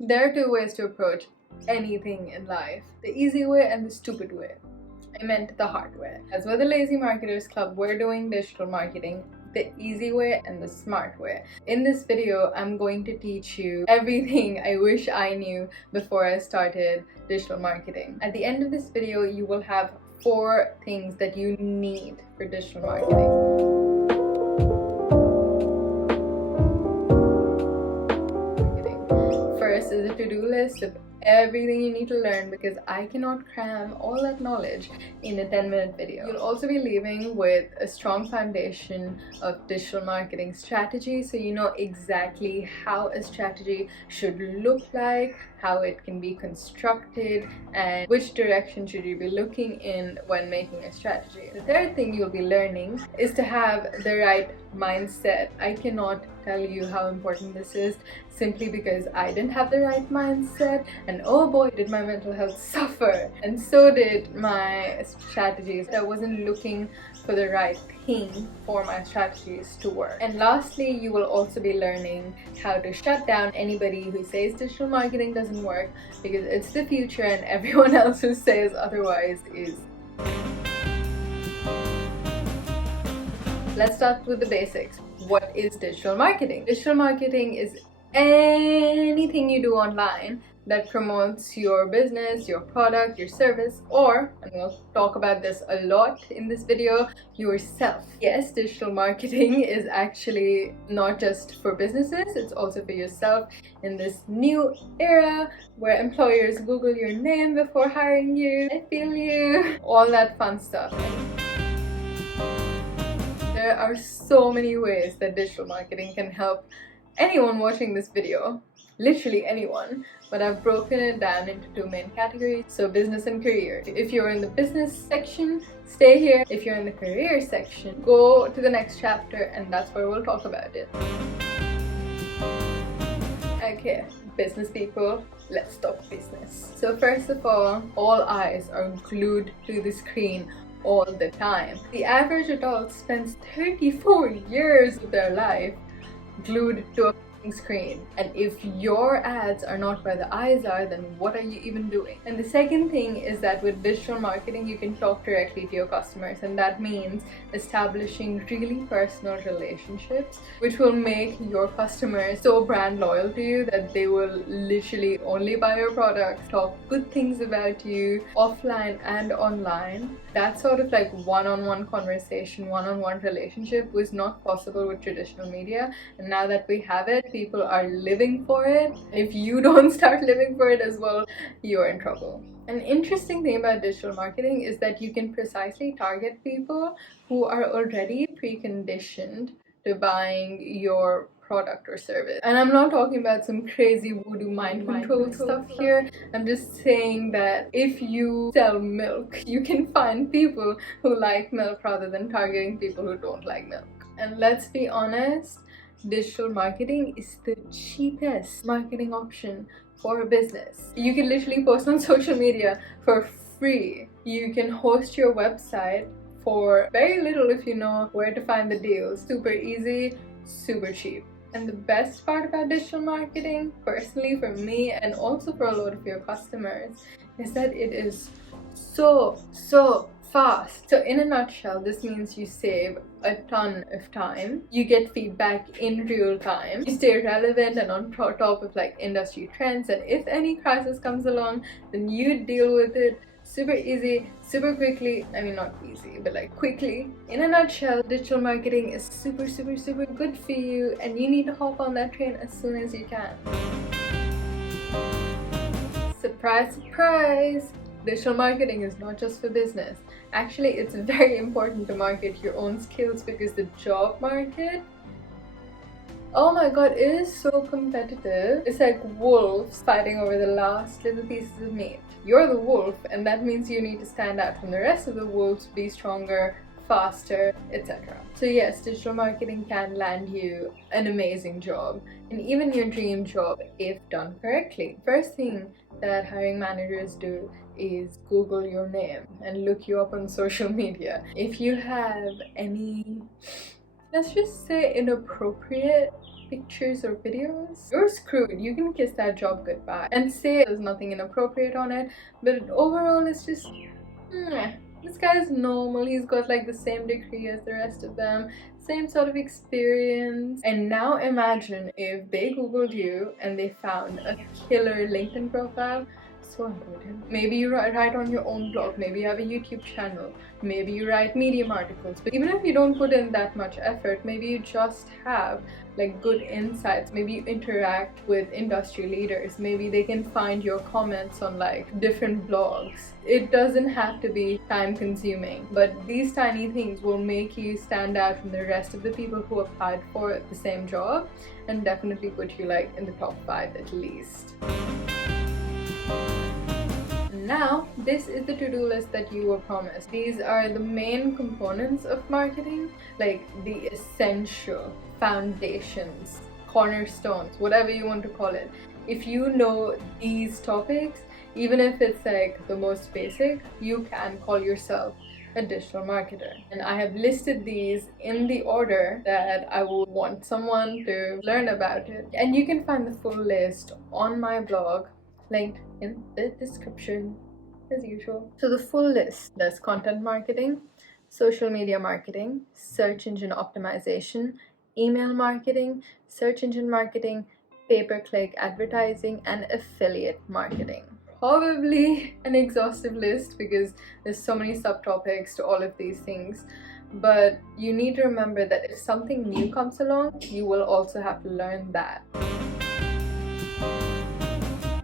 There are two ways to approach anything in life: the easy way and the stupid way. I meant the hard way. As we're the Lazy Marketers Club, we're doing digital marketing the easy way and the smart way. In this video, I'm going to teach you everything I wish I knew before I started digital marketing. At the end of this video, you will have 4 things that you need for digital marketing. First is a to-do list of everything you need to learn, because I cannot cram all that knowledge in a 10-minute video. You'll also be leaving with a strong foundation of digital marketing strategy, so you know exactly how a strategy should look like, how it can be constructed, and which direction should you be looking in when making a strategy. The third thing you'll be learning is to have the right mindset. I cannot tell you how important this is, simply because I didn't have the right mindset, and oh boy did my mental health suffer, and so did my strategies. I wasn't looking for the right thing for my strategies to work. And lastly, you will also be learning how to shut down anybody who says digital marketing doesn't work, because it's the future and everyone else who says otherwise is. Let's start with the basics. What is digital marketing? Digital marketing is anything you do online that promotes your business, your product, your service, or, and we'll talk about this a lot in this video, yourself. Yes, digital marketing is actually not just for businesses, it's also for yourself in this new era where employers Google your name before hiring you. I feel you. All that fun stuff. There are so many ways that digital marketing can help anyone watching this video, literally anyone, but I've broken it down into 2 main categories: so business and career. If you're in the business section, stay here. If you're in the career section, go to the next chapter, and that's where we'll talk about it. Okay, business people, let's talk business. So first of all eyes are glued to the screen all the time. The average adult spends 34 years of their life glued to a screen, and if your ads are not where the eyes are, then what are you even doing? And the second thing is that with digital marketing you can talk directly to your customers, and that means establishing really personal relationships which will make your customers so brand loyal to you that they will literally only buy your products, talk good things about you offline and online. That sort of like one-on-one conversation, one-on-one relationship was not possible with traditional media, and now that we have it, people are living for it. If you don't start living for it as well, you're in trouble. An interesting thing about digital marketing is that you can precisely target people who are already preconditioned to buying your product or service. And I'm not talking about some crazy voodoo mind control stuff here. I'm just saying that if you sell milk, you can find people who like milk rather than targeting people who don't like milk. And let's be honest, digital marketing is the cheapest marketing option for a business. You can literally post on social media for free. You can host your website for very little if you know where to find the deals. Super easy, super cheap. And the best part about digital marketing, personally for me and also for a lot of your customers, is that it is so fast. So in a nutshell, this means you save a ton of time, you get feedback in real time, you stay relevant and on top of like industry trends, and if any crisis comes along, then you deal with it super easy, super quickly. I mean, not easy, but like quickly. In a nutshell, digital marketing is super good for you, and you need to hop on that train as soon as you can. Surprise, surprise! Digital marketing is not just for business. Actually, it's very important to market your own skills, because the job market, oh my god, it is so competitive. It's like wolves fighting over the last little pieces of meat. You're the wolf, and that means you need to stand out from the rest of the wolves, be stronger, faster, etc. So yes, digital marketing can land you an amazing job, and even your dream job if done correctly. First thing that hiring managers do is Google your name and look you up on social media. If you have any, let's just say, inappropriate pictures or videos, you're screwed. You can kiss that job goodbye and say there's nothing inappropriate on it, but overall it's just this guy is normal. He's got like the same degree as the rest of them, same sort of experience. And now imagine if they googled you and they found a killer LinkedIn profile. So important. Maybe you write on your own blog, maybe you have a YouTube channel, maybe you write Medium articles, but even if you don't put in that much effort, maybe you just have like good insights, maybe you interact with industry leaders, maybe they can find your comments on like different blogs. It doesn't have to be time consuming, but these tiny things will make you stand out from the rest of the people who applied for the same job and definitely put you like in the top 5 at least. Now, this is the to-do list that you were promised. These are the main components of marketing, like the essential foundations, cornerstones, whatever you want to call it. If you know these topics, even if it's like the most basic, you can call yourself a digital marketer. And I have listed these in the order that I would want someone to learn about it. And you can find the full list on my blog, linked in the description as usual. So the full list: there's content marketing, social media marketing, search engine optimization, email marketing, search engine marketing, pay-per-click advertising, and affiliate marketing. Probably an exhaustive list because there's so many subtopics to all of these things, but you need to remember that if something new comes along, you will also have to learn that.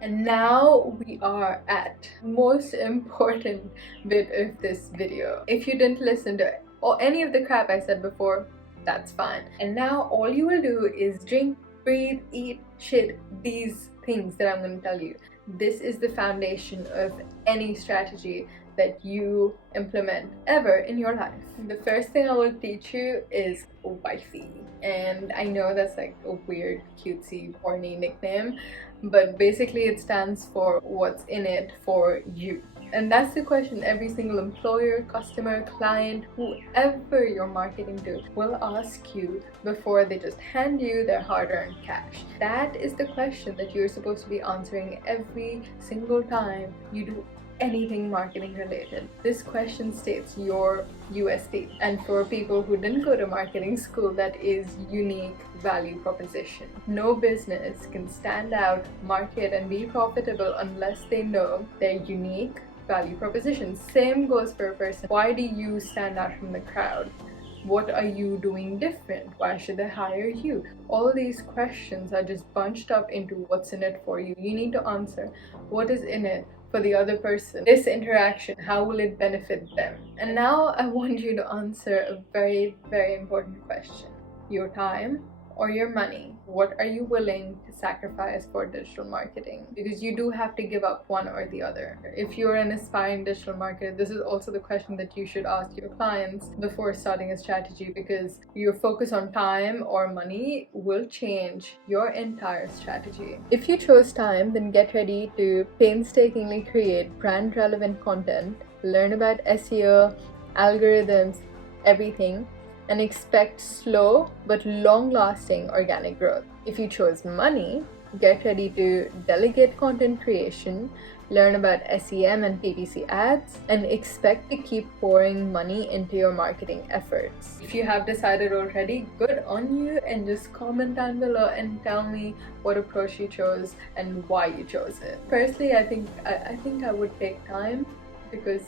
And now we are at the most important bit of this video. If you didn't listen to or any of the crap I said before, that's fine. And now all you will do is drink, breathe, eat, shit, these things that I'm going to tell you. This is the foundation of any strategy that you implement ever in your life. The first thing I will teach you is wifey. And I know that's like a weird, cutesy, corny nickname, but basically it stands for what's in it for you. And that's the question every single employer, customer, client, whoever you're marketing to will ask you before they just hand you their hard-earned cash. That is the question that you're supposed to be answering every single time you do anything marketing related. This question states your USP, and for people who didn't go to marketing school, that is unique value proposition. No business can stand out, market, and be profitable unless they know their unique value proposition. Same goes for a person. Why do you stand out from the crowd? What are you doing different? Why should they hire you? All these questions are just bunched up into what's in it for you. You need to answer what is in it for the other person. This interaction, how will it benefit them? And now I want you to answer a very, very important question. Your time or your money? What are you willing to sacrifice for digital marketing? Because you do have to give up one or the other. If you're an aspiring digital marketer, this is also the question that you should ask your clients before starting a strategy, because your focus on time or money will change your entire strategy. If you chose time, then get ready to painstakingly create brand relevant content, learn about SEO, algorithms, everything, and expect slow but long-lasting organic growth. If you chose money, get ready to delegate content creation, learn about SEM and PPC ads, and expect to keep pouring money into your marketing efforts. If you have decided already, good on you, and just comment down below and tell me what approach you chose and why you chose it. Personally, I think I would take time because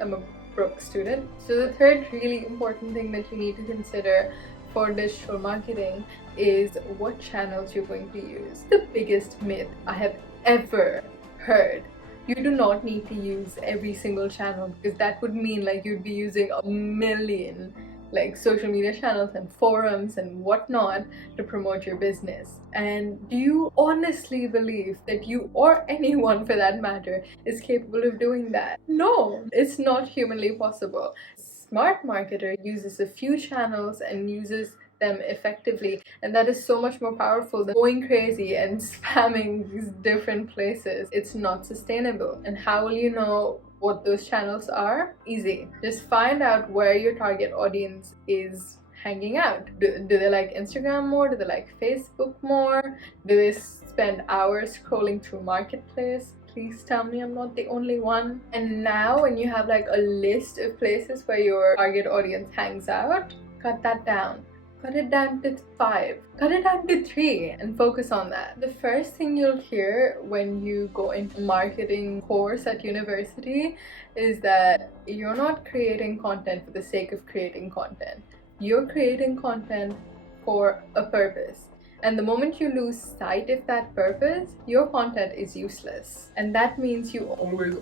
I'm a broke student. So the third really important thing that you need to consider for digital marketing is what channels you're going to use. The biggest myth I have ever heard: you do not need to use every single channel, because that would mean like you'd be using a million like social media channels and forums and whatnot to promote your business. And do you honestly believe that you, or anyone for that matter, is capable of doing that? No, it's not humanly possible. Smart marketer uses a few channels and uses them effectively, and that is so much more powerful than going crazy and spamming these different places. It's not sustainable. And how will you know what those channels are? Easy. Just find out where your target audience is hanging out? Do they like Instagram more? Do they like Facebook more? Do they spend hours scrolling through Marketplace? Please tell me I'm not the only one. And now when you have like a list of places where your target audience hangs out, cut that down. Cut it down to 5. Cut it down to 3 and focus on that. The first thing you'll hear when you go into marketing course at university is that you're not creating content for the sake of creating content. You're creating content for a purpose. And the moment you lose sight of that purpose, your content is useless. And that means you always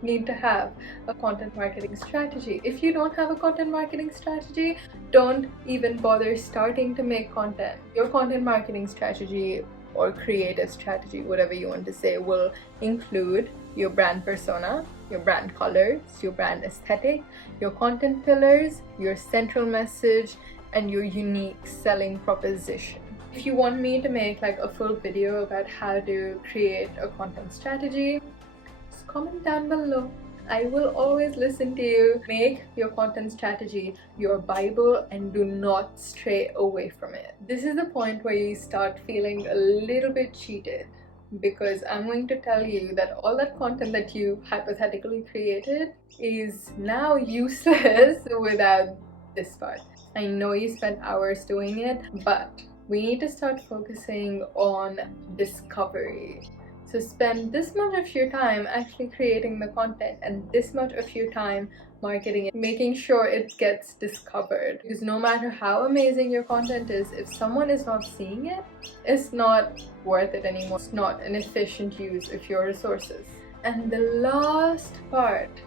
need to have a content marketing strategy. If you don't have a content marketing strategy, don't even bother starting to make content. Your content marketing strategy or creative strategy, whatever you want to say, will include your brand persona, your brand colors, your brand aesthetic, your content pillars, your central message, and your unique selling proposition. If you want me to make like a full video about how to create a content strategy, just comment down below. I will always listen to you. Make your content strategy your Bible and do not stray away from it. This is the point where you start feeling a little bit cheated, because I'm going to tell you that all that content that you hypothetically created is now useless without this part. I know you spent hours doing it, but we need to start focusing on discovery. So spend this much of your time actually creating the content and this much of your time marketing it, making sure it gets discovered. Because no matter how amazing your content is, if someone is not seeing it, it's not worth it anymore. It's not an efficient use of your resources. And the last part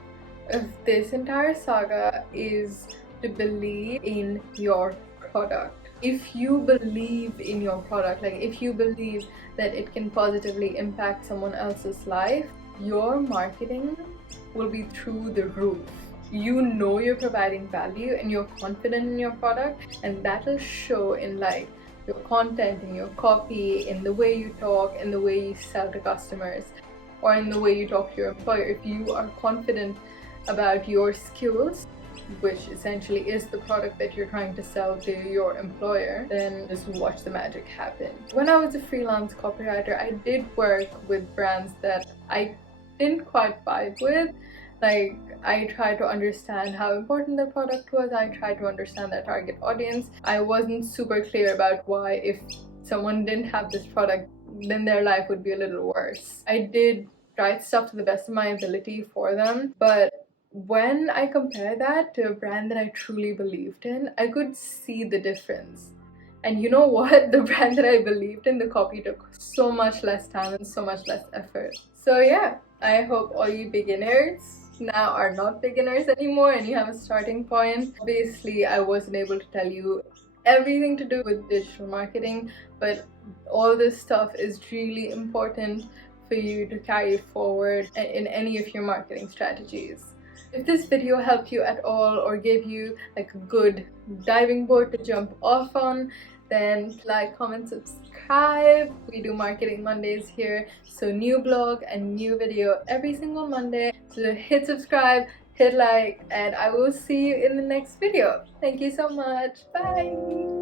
of this entire saga is to believe in your product. If you believe in your product, like if you believe that it can positively impact someone else's life, your marketing will be through the roof. You know you're providing value and you're confident in your product, and that will show in like your content, in your copy, in the way you talk, in the way you sell to customers, or in the way you talk to your employer. If you are confident about your skills, which essentially is the product that you're trying to sell to your employer, then just watch the magic happen. When I was a freelance copywriter, I did work with brands that I didn't quite vibe with. Like, I tried to understand how important their product was, I tried to understand their target audience. I wasn't super clear about why, if someone didn't have this product, then their life would be a little worse. I did write stuff to the best of my ability for them, but when I compare that to a brand that I truly believed in, I could see the difference. And you know what? The brand that I believed in, the copy took so much less time and so much less effort. So yeah, I hope all you beginners now are not beginners anymore and you have a starting point. Obviously, I wasn't able to tell you everything to do with digital marketing, but all this stuff is really important for you to carry forward in any of your marketing strategies. If this video helped you at all or gave you like a good diving board to jump off on, then like, comment, subscribe. We do Marketing Mondays here, so new blog and new video every single Monday. So hit subscribe, hit like, and I will see you in the next video. Thank you so much. Bye.